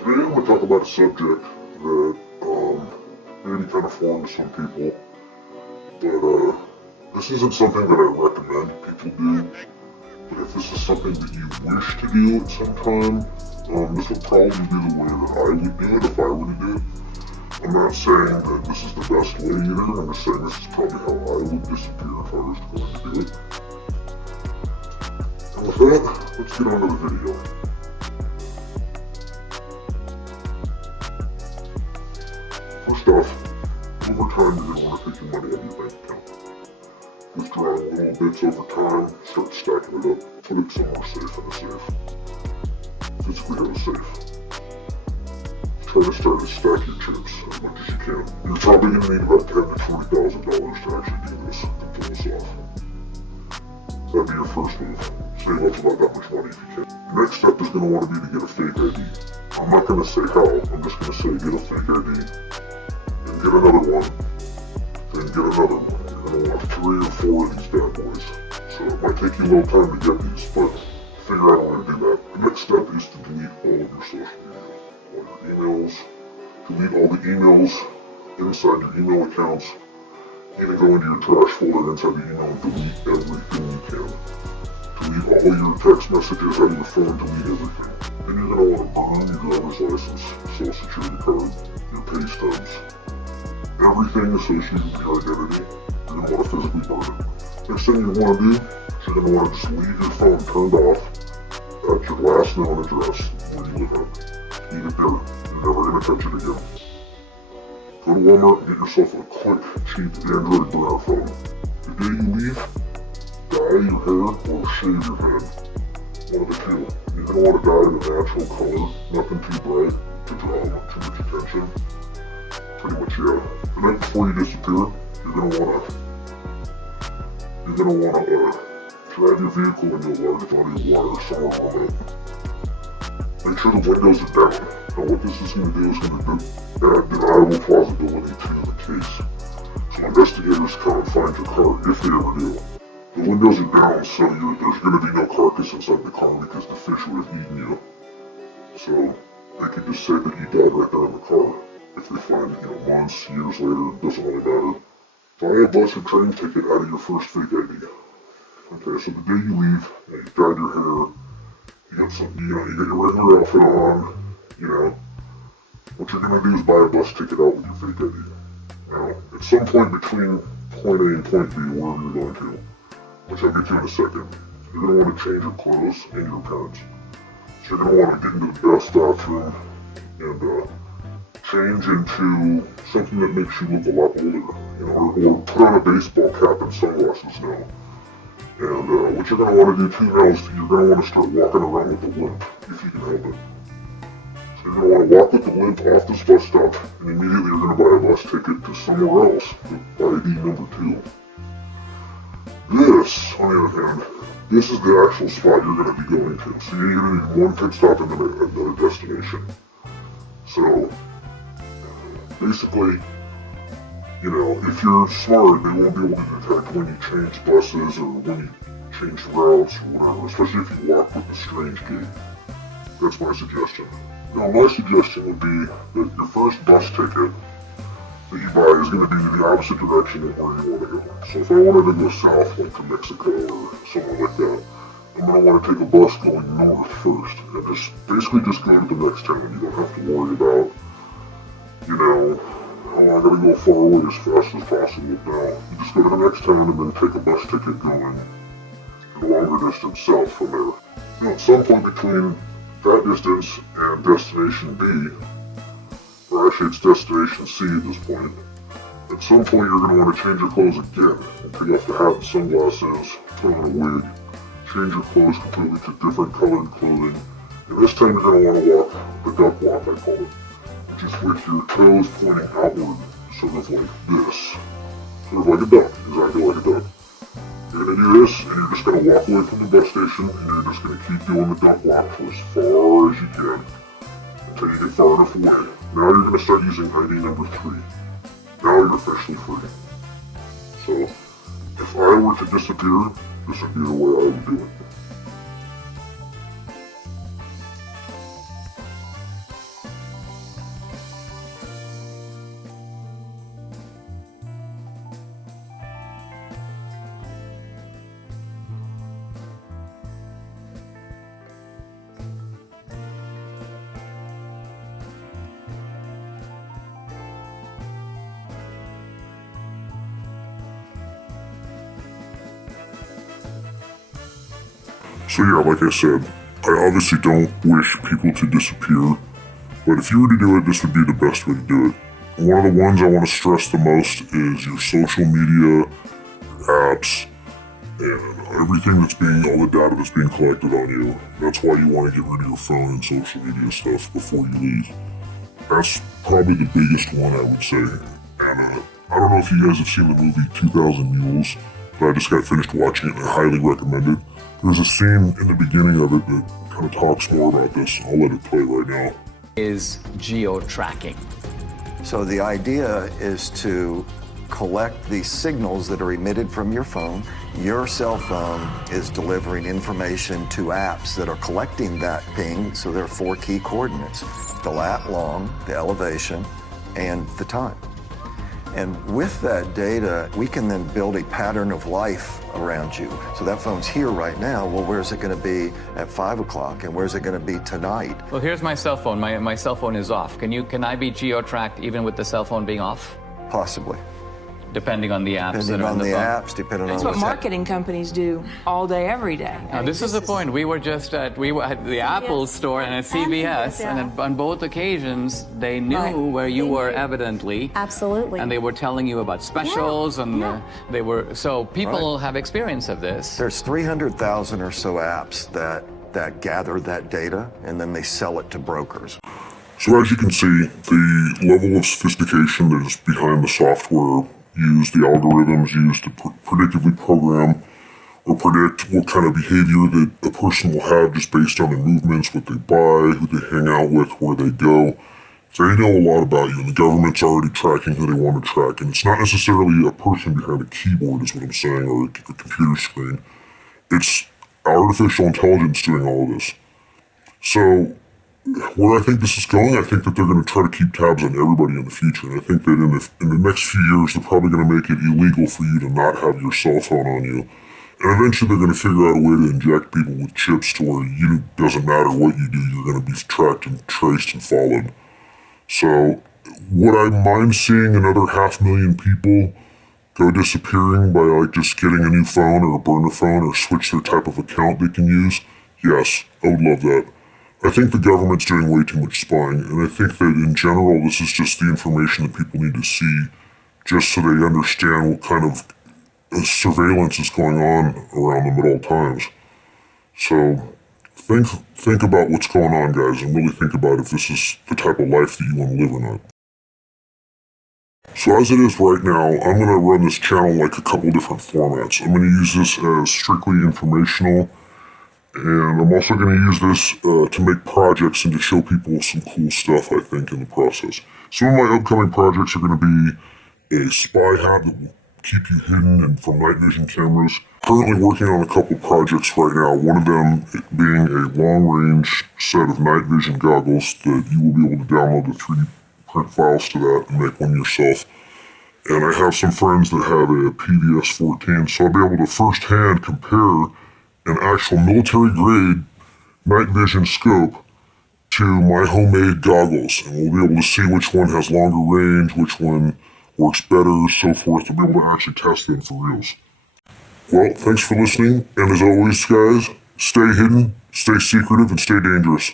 Today I'm going to talk about a subject that maybe kind of foreign to some people, but this isn't something that I recommend people do. But if this is something that you wish to do at some time, this would probably be the way that I would do it if I were to do it. I'm not saying that this is the best way either. I'm just saying this is probably how I would disappear if I was going to do it. And with that, let's get on to the video. First off, over time you're going to want to take your money out of your bank account. Withdrawing little bits over time, start stacking it up, put it somewhere safe in a safe. Physically have a safe. Try to start to stack your chips as much as you can. You're probably going to need about $10,000 to $40,000 to actually do this and pull this off. That'd be your first move. Save up about that much money if you can. The next step is going to want to be to get a fake ID. I'm not going to say how, I'm just going to say get a fake ID, then get another one, then get another one. You're going to want 3 or 4 of these bad boys. So it might take you a little time to get these, but figure out how to do that. The next step is to delete all of your social media. All your emails, delete all the emails inside your email accounts, even go into your trash folder inside the email and delete everything you can. Delete all your text messages out of your phone, delete everything. Then you're going to want to burn your driver's license, social security card, your pay stubs, everything associated with your identity. You're going to want to physically burn it. Next thing you're going to want to do is you're going to want to just leave your phone turned off at your last known address where you live at. Leave it there. You're never going to touch it again. Go to Walmart and get yourself a quick, cheap Android burner phone. The day you leave, dye your hair or shave your head. One of the two. You're going to want to dye it a natural color, nothing too bright to draw too much attention. Pretty much, yeah. The night before you disappear, you're going to want to drive your vehicle into a large body of water somewhere on it. Make sure the windows are down. Now what this is going to do is going to add deniable plausibility to the case. So investigators come and find your car, if they ever do. The windows are down, so there's going to be no carcass inside the car because the fish would have eaten you. So they could just say that you died right there in the car. If they find it, months, years later, it doesn't really matter. Buy a bus or train ticket out of your first fake ID. Okay, so the day you leave, you dyed your hair, you get your regular outfit on, what you're going to do is buy a bus ticket out with your fake ID. Now, at some point between point A and point B, wherever you're going to, which I'll get to in a second, you're going to want to change your clothes and your appearance. So you're going to want to get into the best bathroom and change into something that makes you look a lot older, or put on a baseball cap and sunglasses now. And what you're going to want to do too now is you're going to want to start walking around with a limp, if you can help it. So you're going to want to walk with the limp off this bus stop, and immediately you're going to buy a bus ticket to somewhere else with ID number 2. This, on the other hand, this is the actual spot you're going to be going to. So you're going to need one pit stop and then another destination. So, basically, if you're smart, they won't be able to detect when you change buses or when you change routes or whatever, especially if you walk with a strange gait. That's my suggestion. Now, my suggestion would be that your first bus ticket that you buy is going to be the opposite direction of where you want to go. So if I wanted to go south, like to Mexico or somewhere like that, I'm going to want to take a bus going north first, and basically just go to the next town. You don't have to worry about, I gotta go far away as fast as possible. Now, you just go to the next town and then take a bus ticket going a longer distance south from there. Now, at some point between that distance and destination B, or actually it's destination C at this point, at some point you're going to want to change your clothes again. Take off the hat and sunglasses, put on a wig, change your clothes completely to different colored clothing, and this time you're going to want to walk the duck walk, I call it. Just with your toes pointing outward, sort of like this. Sort of like a duck, exactly like a duck. You're going to do this, and you're just going to walk away from the bus station, and you're just going to keep doing the duck walk for as far as you can, until you get far enough away. Now you're going to start using ID number 3. Now you're officially free. So, if I were to disappear, this would be the way I would do it. So yeah, like I said, I obviously don't wish people to disappear, but if you were to do it, this would be the best way to do it. One of the ones I want to stress the most is your social media apps and everything all the data that's being collected on you. That's why you want to get rid of your phone and social media stuff before you leave. That's probably the biggest one, I would say. And I don't know if you guys have seen the movie 2000 Mules, but I just got finished watching it and I highly recommend it. There's a scene in the beginning of it that kind of talks more about this. I'll let it play right now. Is geo-tracking. So the idea is to collect the signals that are emitted from your phone. Your cell phone is delivering information to apps that are collecting that ping. So there are 4 key coordinates: the lat long, the elevation, and the time. And with that data, we can then build a pattern of life around you. So that phone's here right now. Well, where's it going to be at 5 o'clock? And where's it going to be tonight? Well, here's my cell phone. My cell phone is off. Can I be geo-tracked even with the cell phone being off? Possibly. Depending on the apps that Depending are on on the phone. apps, depending on That's what marketing companies do all day, every day. Now, this is the point. We were at the Apple store and at CVS, yeah. and on both occasions, they knew where you were evidently. Absolutely. And they were telling you about specials, so people have experience of this. There's 300,000 or so apps that gather that data, and then they sell it to brokers. So as you can see, the level of sophistication that is behind the software used, the algorithms used to predictively program or predict what kind of behavior that a person will have just based on their movements, what they buy, who they hang out with, where they go. They know a lot about you, and the government's already tracking who they want to track. And it's not necessarily a person behind a keyboard, is what I'm saying, or a computer screen. It's artificial intelligence doing all of this. So where I think this is going, I think that they're going to try to keep tabs on everybody in the future. And I think that in the next few years, they're probably going to make it illegal for you to not have your cell phone on you. And eventually they're going to figure out a way to inject people with chips to where it doesn't matter what you do, you're going to be tracked and traced and followed. So would I mind seeing another 500,000 people go disappearing by just getting a new phone or a burner phone or switch their type of account they can use? Yes, I would love that. I think the government's doing way too much spying, and I think that in general this is just the information that people need to see just so they understand what kind of surveillance is going on around them at all times. So think about what's going on, guys, and really think about if this is the type of life that you want to live or not. So as it is right now, I'm going to run this channel like a couple different formats. I'm going to use this as strictly informational, and I'm also going to use this to make projects and to show people some cool stuff, I think, in the process. Some of my upcoming projects are going to be a spy hat that will keep you hidden and from night vision cameras. Currently working on a couple projects right now, one of them being a long-range set of night vision goggles that you will be able to download the 3D print files to that and make one yourself. And I have some friends that have a PVS-14, so I'll be able to firsthand compare an actual military-grade night vision scope to my homemade goggles, and we'll be able to see which one has longer range, which one works better, so forth. We'll be able to actually test them for reals. Well, thanks for listening, and as always, guys, stay hidden, stay secretive, and stay dangerous.